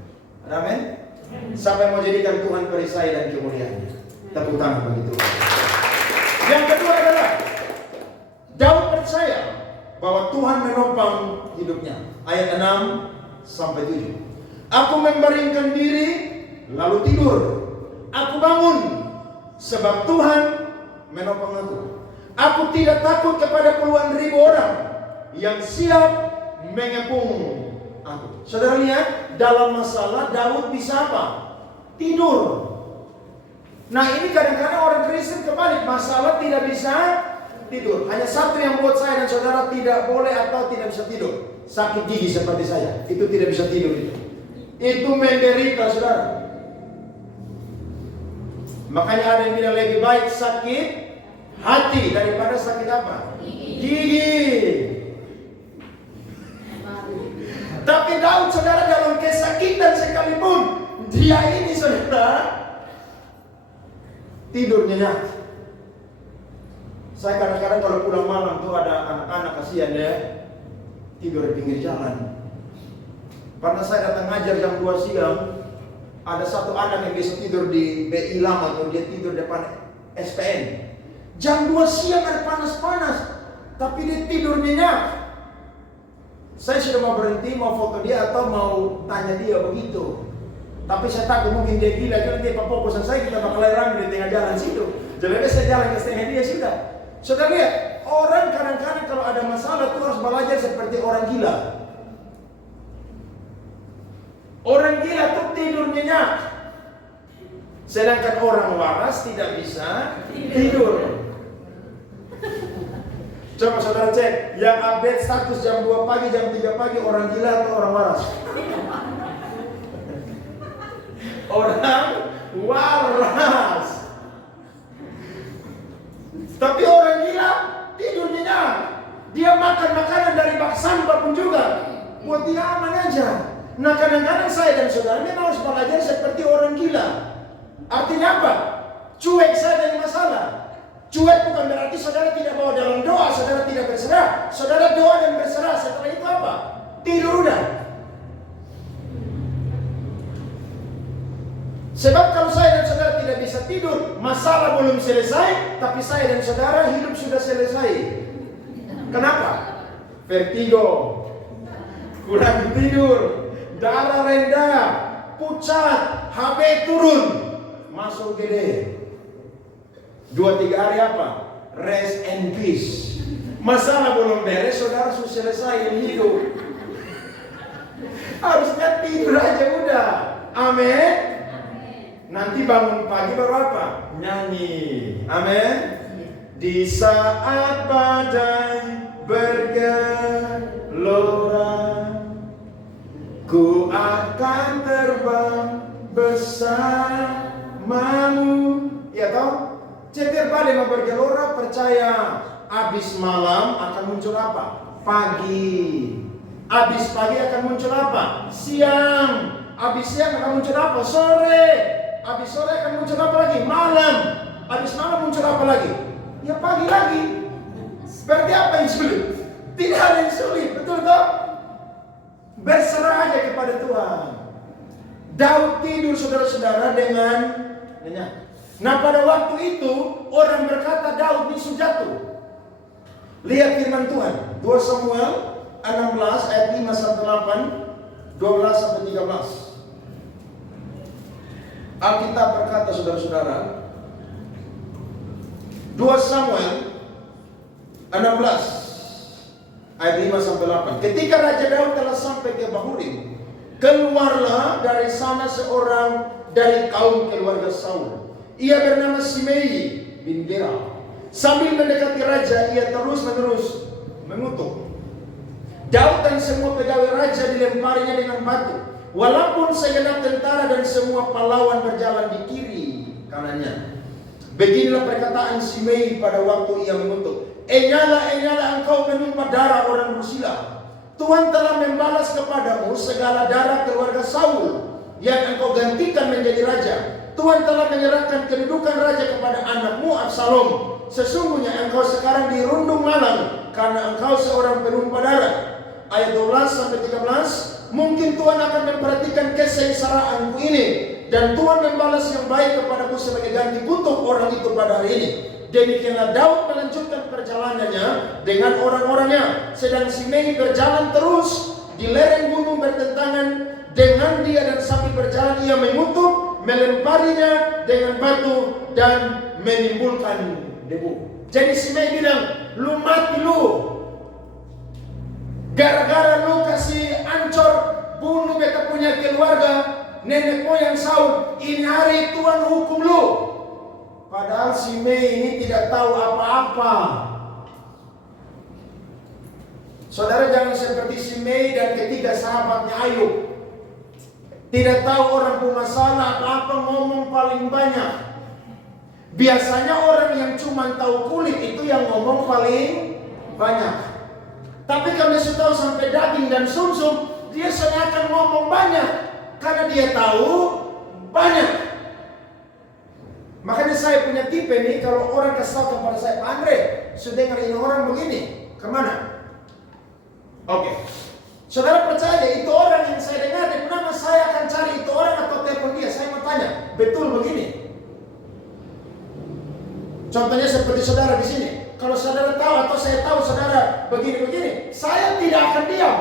Amin. Sampai mau jadikan Tuhan perisai dan kemuliaannya. Tepuk tangan bagi Tuhan. Yang kedua adalah Daud percaya bahwa Tuhan menopang hidupnya. Ayat 6 sampai 7. Aku membaringkan diri lalu tidur. Aku bangun sebab Tuhan menopang aku. Aku tidak takut kepada puluhan ribu orang yang siap mengepung aku. Saudara lihat, dalam masalah Daud bisa apa? Tidur. Nah ini kadang-kadang orang Kristen kebalik, masalah tidak bisa tidur. Hanya satu yang buat saya dan saudara tidak boleh atau tidak bisa tidur. Sakit gigi seperti saya, itu tidak bisa tidur itu. Itu menderita, saudara. Makanya ada yang bilang lebih baik sakit hati daripada sakit apa? Gigi. Tapi Daud saudara dalam kesakitan sekalipun, dia ini saudara tidur nyenyak. Saya kadang-kadang kalau pulang malam tuh ada anak-anak kasihan ya, tidur di pinggir jalan. Karena saya datang ngajar jam 2 siang, ada satu anak yang biasa tidur di BI Lama tuh, dia tidur depan SPN. Jam 2 siang ada panas-panas, tapi dia tidur nyenyak. Saya sudah mau berhenti, mau foto dia atau mau tanya dia begitu. Tapi saya takut mungkin dia gila, kalau dia fokusan saya kita bakal rame di tengah jalan situ. Jadi saya jalan ke setengah dia sudah. Saudara lihat, orang kadang-kadang kalau ada masalah itu harus belajar seperti orang gila. Orang gila tuh tidur nyenyak. Sedangkan orang waras tidak bisa tidur. Coba saudara cek, yang update status jam 2 pagi, jam 3 pagi orang gila atau orang waras? Orang waras. Tapi orang gila tidur nyenyak. Dia makan makanan dari bak sampah pun juga. Buat dia aman aja. Nah kadang-kadang saya dan saudara memang harus belajar seperti orang gila. Artinya apa? Cuek saja dari masalah. Cuek bukan berarti saudara tidak bawa dalam doa, saudara tidak berserah. Saudara doa dan berserah, setelah itu apa? Tidur udah. Sebab kalau saya dan saudara tidak bisa tidur, masalah belum selesai, tapi saya dan saudara hidup sudah selesai. Kenapa? Vertigo, kurang tidur, darah rendah, pucat, HB turun, masuk gede. 2-3 hari apa? Rest and peace. Masalah belum beres, saudara sudah selesai hidup. Harusnya tidur aja udah. Amin. Nanti bangun pagi baru apa? Nyanyi. Amin. Di saat badai bergelora, ku akan terbang bersamamu. Ya toh? Cetir badai mau bergelora, percaya habis malam akan muncul apa? Pagi. Habis pagi akan muncul apa? Siang. Habis siang akan muncul apa? Sore. Habis sore akan muncul apa lagi? Malam. Habis malam muncul apa lagi? Ya pagi lagi. Berarti apa yang sulit? Tidak ada yang sulit, betul toh? Berserah aja kepada Tuhan. Daud tidur saudara-saudara dengan nyenyak. Nah pada waktu itu orang berkata Daud bisu jatuh. Lihat firman Tuhan 2 Samuel 16 ayat 5 sampai 8, 12 sampai 13. Alkitab berkata saudara-saudara, 2 Samuel 16 ayat 5 sampai 8. Ketika Raja Daud telah sampai ke Bahurim, keluarlah dari sana seorang dari kaum keluarga Saul. Ia bernama Simei bin Gera. Sambil mendekati raja, ia terus-menerus mengutuk. Daud dan semua pegawai raja dilemparinya dengan batu, walaupun segenap tentara dan semua pahlawan berjalan di kiri kanannya. Beginilah perkataan Simei pada waktu ia mengutuk. Enyala engkau menumpah darah orang bersila. Tuhan telah membalas kepadamu segala darah keluarga Saul yang engkau gantikan menjadi raja. Tuhan telah menyerahkan kedudukan raja kepada anakmu Absalom. Sesungguhnya engkau sekarang dirundung malang karena engkau seorang penumpah darah. Ayat 12 sampai 13. Mungkin Tuhan akan memperhatikan kesengsaraanku ini, dan Tuhan membalas yang baik kepadaku sebagai ganti kutuk orang itu pada hari ini. Demikianlah Daud melanjutkan perjalanannya dengan orang-orangnya, sedang Simei berjalan terus di lereng gunung bertentangan dengan dia, dan sambil berjalan ia mengutuk, melemparinya dengan batu dan menimbulkan debu. Jadi Simei bilang, lu mati lu, gara-gara lu kasih ancor bunuh beta punya keluarga, nenek moyang Saul. Ini hari Tuhan hukum lu. Padahal Simei ini tidak tahu apa-apa. Saudara jangan seperti Simei dan ketiga sahabatnya Ayub. Tidak tahu orang bermasalah apa-apa, ngomong paling banyak. Biasanya orang yang cuma tahu kulit itu yang ngomong paling banyak. Tapi kalau dia tahu sampai daging dan sumsum, dia akan ngomong banyak karena dia tahu banyak. Makanya saya punya tipe nih, kalau orang kesal kepada saya, Pak Andre, sudah dengar ini orang begini, kemana? Oke. Saudara percaya itu orang yang saya dengar, kenapa saya akan cari itu orang atau telepon dia? Saya mau tanya, betul begini? Contohnya seperti saudara di sini. Kalau saudara tahu atau saya tahu saudara begini-begini, saya tidak akan diam.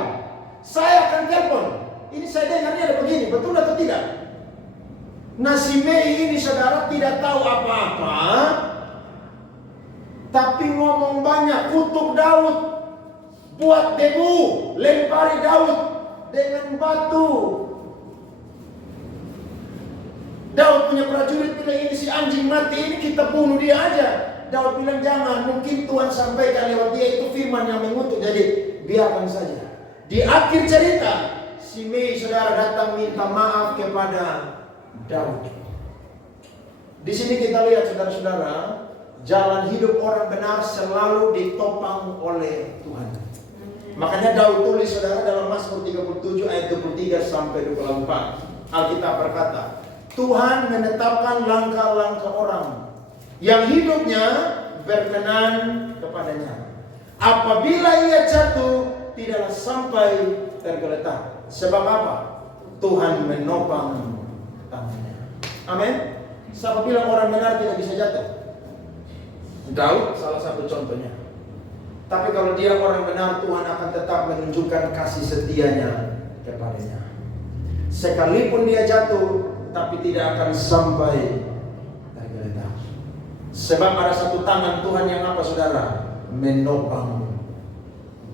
Saya akan telepon. Ini saya dengar ada begini, betul atau tidak? Nah, si Mei ini saudara tidak tahu apa-apa, tapi ngomong banyak, kutuk Daud, buat debu, lempari Daud dengan batu. Daud punya prajurit bilang, ini si anjing mati ini kita bunuh dia aja. Daud bilang jangan, mungkin Tuhan sampaikan lewat dia itu firman yang mengutuk, jadi biarkan saja. Di akhir cerita, si Mei saudara datang minta maaf kepada Daud. Di sini kita lihat saudara-saudara, jalan hidup orang benar selalu ditopang oleh Tuhan. Makanya Daud tulis saudara dalam Mazmur 37 ayat 23 sampai 24. Alkitab berkata, Tuhan menetapkan langkah-langkah orang yang hidupnya berkenan kepadanya. Apabila ia jatuh, tidaklah sampai tergeletak. Sebab apa? Tuhan menopang tangannya. Amin. Siapa bilang orang benar tidak bisa jatuh? Daud salah satu contohnya. Tapi kalau dia orang benar, Tuhan akan tetap menunjukkan kasih setianya kepadanya. Sekalipun dia jatuh, tapi tidak akan sampai tergeletak. Sebab ada satu tangan Tuhan yang apa saudara? Menopang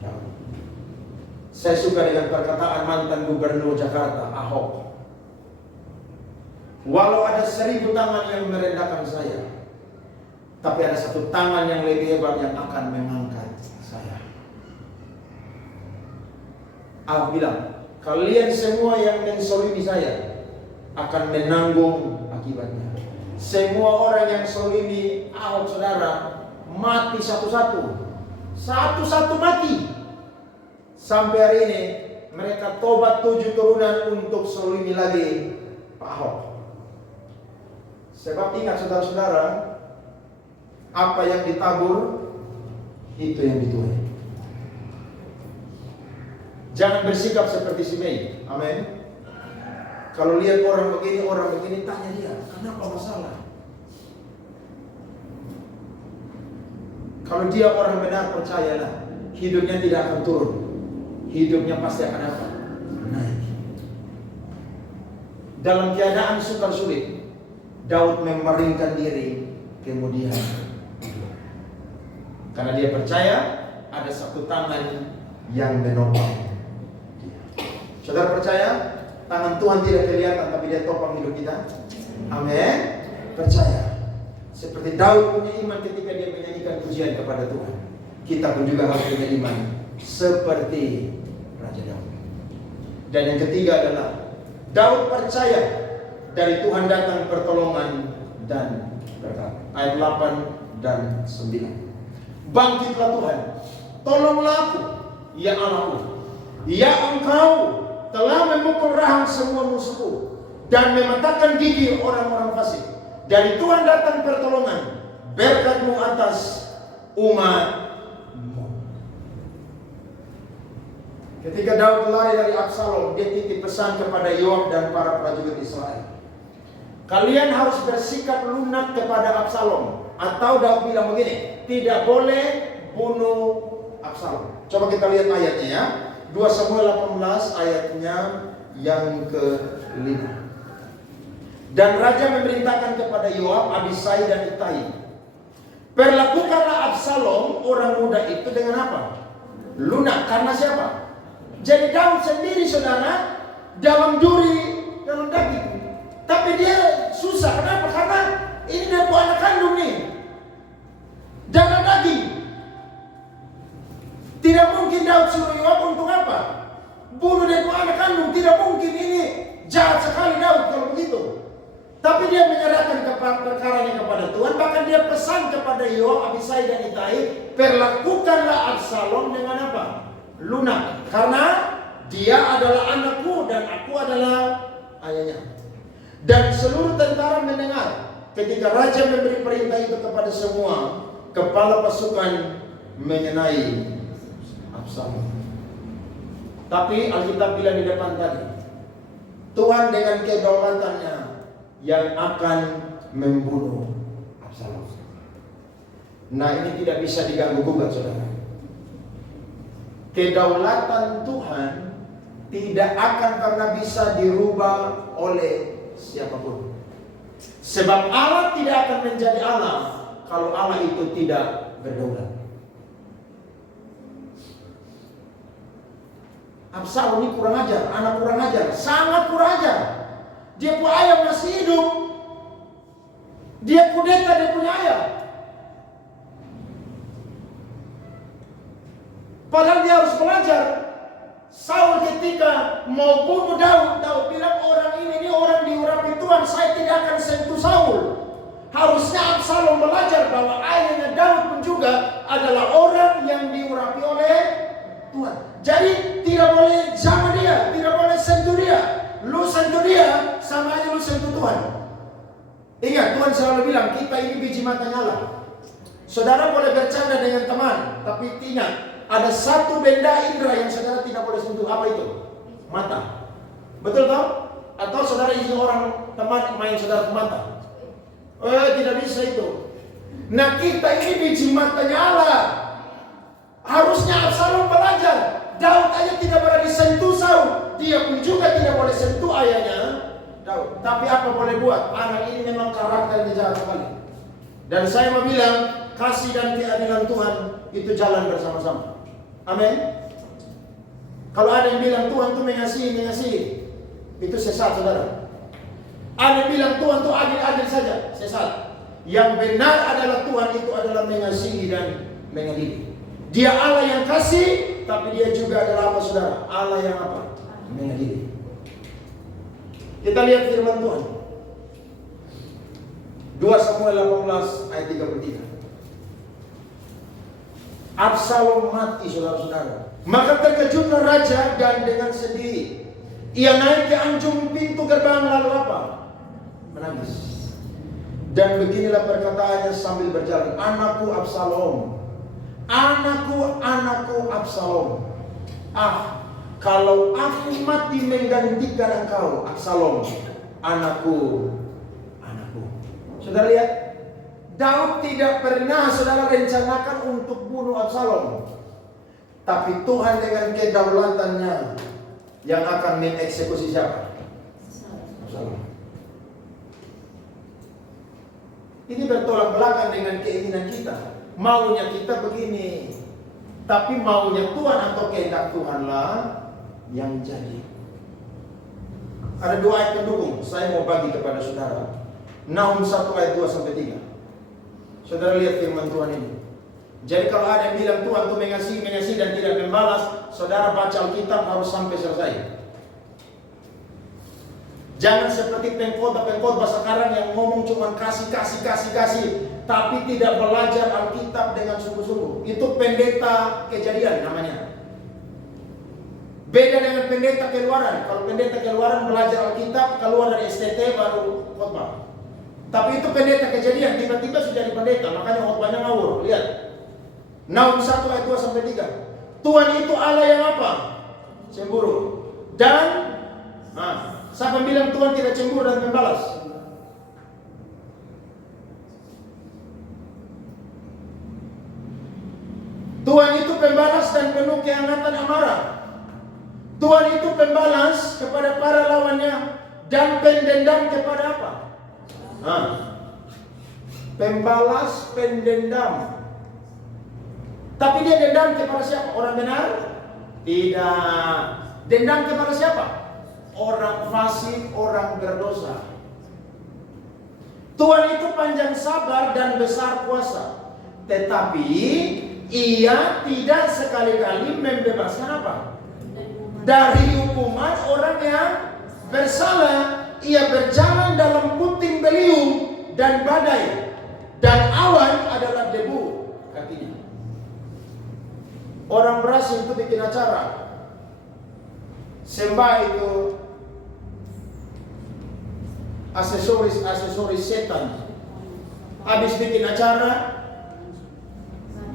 Daud. Saya suka dengan perkataan mantan gubernur Jakarta, Ahok. Walau ada 1000 tangan yang merendahkan saya, tapi ada satu tangan yang lebih hebat yang akan mengangkat saya. Ahok bilang, kalian semua yang menzalimi saya akan menanggung akibatnya. Semua orang yang zalimi Ahok saudara mati satu-satu. Satu-satu mati. Sampai hari ini mereka tobat 7 turunan untuk zalimi lagi Pak Ahok. Sebab ingat saudara-saudara, apa yang ditabur itu yang dituai. Jangan bersikap seperti si Mei. Amin. Kalau lihat orang begini, tanya dia, kenapa masalah? Kalau dia orang benar, percayalah, hidupnya tidak akan turun. Hidupnya pasti akan apa? Naik. Dalam keadaan sukar sulit, Daud memeringkan diri, kemudian karena dia percaya ada satu tangan yang menopang dia. Saudara percaya? Tangan Tuhan tidak kelihatan, tapi dia topang hidup kita. Amin. Percaya. Seperti Daud punya iman ketika dia menyanyikan pujian kepada Tuhan. Kita pun juga harus punya iman seperti Raja Daud. Dan yang ketiga adalah Daud percaya dari Tuhan datang pertolongan dan berkat. Ayat 8 dan 9. Bangkitlah Tuhan, tolonglah aku, ya Allahku. Ya Engkau telah memukul rahang semua musuhku dan mematahkan gigi orang-orang fasik. Dari Tuhan datang pertolongan, berkat-Mu atas umat-Mu. Ketika Daud lari dari Absalom, dia titip pesan kepada Yoab dan para prajurit Israel. Kalian harus bersikap lunak kepada Absalom. Atau Daud bilang begini, tidak boleh bunuh Absalom. Coba kita lihat ayatnya ya. 2 Samuel 18 ayatnya yang ke-5. Dan raja memerintahkan kepada Yoab, Abisai dan Itai, perlakukanlah Absalom orang muda itu dengan apa? Lunak. Karena siapa? Jadi Daud sendiri saudara dalam duri, dalam daging. Tapi dia susah. Kenapa? Karena ini dia anak kandung nih, dalam daging. Tidak mungkin Daud suruh Yoab untuk apa? Bunuh dia anak kandung. Tidak mungkin, ini jahat sekali Daud kalau begitu. Tapi dia menyerahkan perkaranya kepada Tuhan. Bahkan dia pesan kepada Yoab, Abisai dan Itai, perlakukanlah Absalom dengan apa? Lunak. Karena dia adalah anakku dan aku adalah ayahnya. Dan seluruh tentara mendengar ketika raja memberi perintah itu kepada semua kepala pasukan mengenai Absalom. Tapi Alkitab bilang di depan tadi, Tuhan dengan kedaulatannya yang akan membunuh Absalom. Nah, ini tidak bisa diganggu gugat, saudara. Kedaulatan Tuhan tidak akan pernah bisa dirubah oleh siapapun. Sebab Allah tidak akan menjadi Allah kalau Allah itu tidak berdaulat. Absalom ini kurang ajar, anak kurang ajar, sangat kurang ajar. Dia punya ayah masih hidup. Dia kudeta dia punya ayah. Padahal dia harus belajar. Saul ketika mau bunuh Daud, Daud bilang orang ini orang diurapi Tuhan, saya tidak akan sentuh Saul. Harusnya Absalom belajar bahwa ayahnya Daud pun juga adalah orang yang diurapi oleh Tuhan. Jadi tidak boleh sama dia, tidak boleh sentuh dia. Lu sentuh dia, sama aja lu sentuh Tuhan. Ingat, Tuhan selalu bilang kita ini biji matanya Allah. Saudara boleh bercanda dengan teman, tapi ingat, ada satu benda indera yang saudara tidak boleh sentuh. Apa itu? Mata. Betul toh? Atau saudara izin orang teman main saudara ke mata? Tidak bisa itu. Nah, kita ini biji matanya Allah. Harusnya Absalom belajar. Daud aja tidak pernah disentuh Saul. Dia pun juga tidak boleh sentuh ayahnya Daud. Tapi apa boleh buat? Anak ini memang karakternya jahat sekali. Dan saya mau bilang, kasih dan keadilan Tuhan itu jalan bersama-sama. Amin. Kalau ada yang bilang Tuhan itu mengasihi, itu sesat, saudara. Ada yang bilang Tuhan itu adil-adil saja, sesat. Yang benar adalah Tuhan itu adalah mengasihi dan mengadili. Dia Allah yang kasih, tapi dia juga adalah apa, saudara? Allah yang apa? Mengadili. Kita lihat firman Tuhan. 2 Samuel 18 ayat 33. Absalom mati, saudara-saudara. Maka terkejutlah raja dan dengan sedih ia naik ke anjung pintu gerbang lalu apa? Menangis. Dan beginilah perkataannya sambil berjalan, anakku Absalom, anakku Absalom. Kalau aku mati menggantikan engkau Absalom, anakku. Saudara lihat, Daud tidak pernah saudara rencanakan untuk bunuh Absalom. Tapi Tuhan dengan kedaulatannya yang akan mengeksekusi siapa? Absalom. Ini bertolak belakang dengan keinginan kita. Maunya kita begini, tapi maunya Tuhan atau kehendak Tuhanlah yang jadi. Ada 2 ayat pendukung saya mau bagi kepada saudara. Nahum 1 ayat 2 sampai 3. Saudara lihat firman Tuhan ini. Jadi kalau ada yang bilang Tuhan itu mengasihi dan tidak membalas, saudara baca Alkitab harus sampai selesai. Jangan seperti pengkhotbah sekarang yang ngomong cuma kasih, tapi tidak belajar Alkitab dengan sungguh-sungguh. Itu pendeta Kejadian namanya. Beda dengan pendeta Keluaran. Kalau pendeta Keluaran belajar Alkitab, keluar dari STT baru khotbah. Tapi itu pendeta Kejadian, tiba-tiba sudah jadi pendeta, makanya khotbahnya ngawur. Lihat. Nahum 1 ayat 2 sampai 3. Tuhan itu Allah yang apa? Cemburu. Dan siapa bilang Tuhan tidak cemburu dan membalas? Tuhan itu pembalas dan penuh kehangatan amarah. Tuhan itu pembalas kepada para lawannya dan pendendam kepada apa? Pembalas, pendendam. Tapi dia dendam kepada siapa? Orang benar? Tidak. Dendam kepada siapa? Orang fasik, orang berdosa. Tuhan itu panjang sabar dan besar kuasa. Tetapi ia tidak sekali-kali membebaskan apa? Dari hukuman orang yang bersalah. Ia berjalan dalam puting beliung dan badai. Dan kasih untuk bikin acara. Sembah itu aksesoris setan. Habis bikin acara,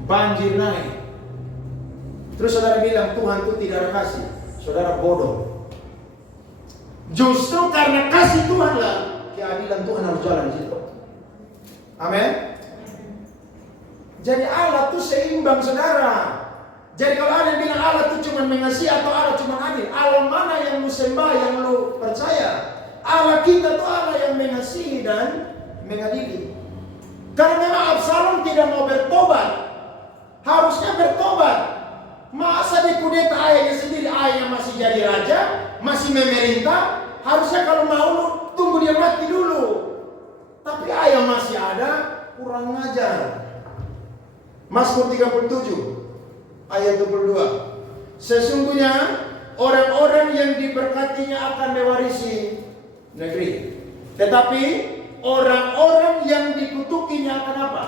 banjir naik. Terus saudara bilang Tuhan itu tidak ada kasih. Saudara bodoh. Justru karena kasih Tuhan lah keadilan Tuhan harus jalan di situ. Amin. Jadi Allah itu seimbang, saudara. Jadi kalau ada yang bilang Allah itu cuma mengasihi atau Allah cuma adil, Allah mana yang lu sembah, yang lu percaya? Allah kita itu Allah yang mengasihi dan mengadili. Karena memang Absalom tidak mau bertobat, harusnya bertobat. Masa dikudeta ayahnya sendiri, ayahnya masih jadi raja, masih memerintah. Harusnya kalau mau lu tunggu dia mati dulu. Tapi ayah masih ada, kurang ngajar. Mazmur 37 ayat 22. Sesungguhnya orang-orang yang diberkatinya akan mewarisi negeri. Tetapi orang-orang yang dikutukinya akan apa?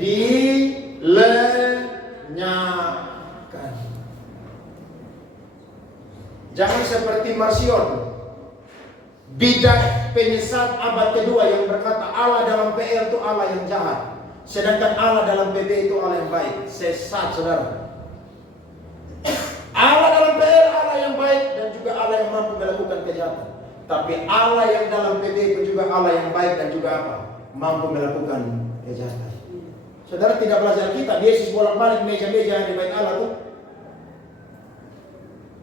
Dilenyapkan. Jangan seperti Marsion, bidak penyesat abad kedua yang berkata Allah dalam PL itu Allah yang jahat, sedangkan Allah dalam PB itu Allah yang baik. Sesat, saudara. Allah dalam PL Allah yang baik dan juga Allah yang mampu melakukan kejahatan. Tapi Allah yang dalam PB itu juga Allah yang baik dan juga apa? Mampu melakukan kejahatan. Saudara tidak belajar kitab, Yesus bolak-balik meja-meja yang di bait Allah tuh.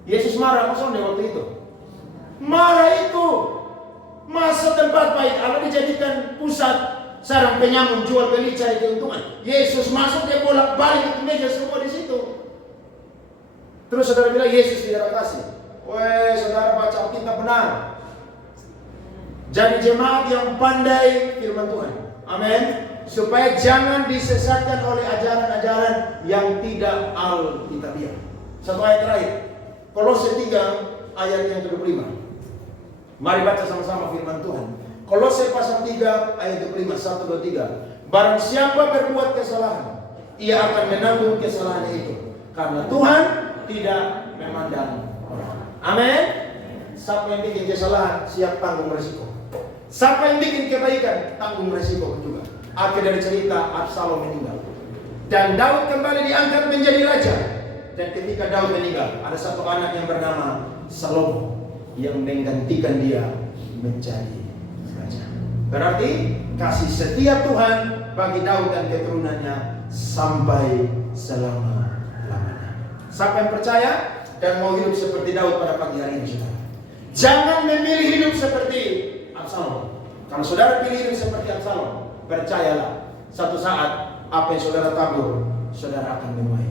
Yesus marah maksudnya waktu itu. Marah itu. Masa tempat bait Allah dijadikan pusat sarang penyamun, jual beli, cari keuntungan. Yesus masuk, dia bolak-balik ke meja semua di situ. Terus saudara bilang Yesus tidak kasih. Weh, saudara baca Alkitab benar. Jadi jemaat yang pandai firman Tuhan. Amin. Supaya jangan disesatkan oleh ajaran-ajaran yang tidak alkitabiah. Satu ayat terakhir. Kolose 3 ayat yang ke-25. Mari baca sama-sama firman Tuhan. Kolose pasal 3 ayat 25. 1, 2, 3. Barang siapa berbuat kesalahan, ia akan menanggung kesalahan itu. Karena Tuhan tidak memandang orang. Amin. Siapa yang bikin kesalahan, siap tanggung resiko. Siapa yang bikin kebaikan, tanggung resiko juga. Akhir dari cerita, Absalom meninggal. Dan Daud kembali diangkat menjadi raja. Dan ketika Daud meninggal, ada satu anak yang bernama Salomo yang menggantikan dia menjadi raja. Berarti kasih setia Tuhan bagi Daud dan keturunannya sampai selama-lamanya. Siapa yang percaya dan mau hidup seperti Daud pada pagi hari ini, saudara? Jangan memilih hidup seperti Absalom. Kalau saudara pilih hidup seperti Absalom, percayalah, satu saat apa yang saudara tabur, saudara akan menuai.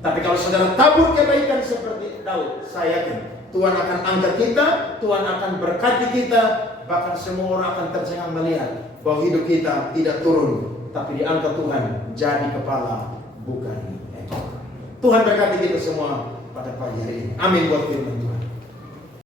Tapi kalau saudara tabur kebaikan seperti Daud, saya yakin Tuhan akan angkat kita, Tuhan akan berkati kita, bahkan semua orang akan tercengang melihat bahwa hidup kita tidak turun, tapi diangkat Tuhan jadi kepala, bukan ekor. Tuhan berkati kita semua pada pagi hari ini. Amin buat firman Tuhan.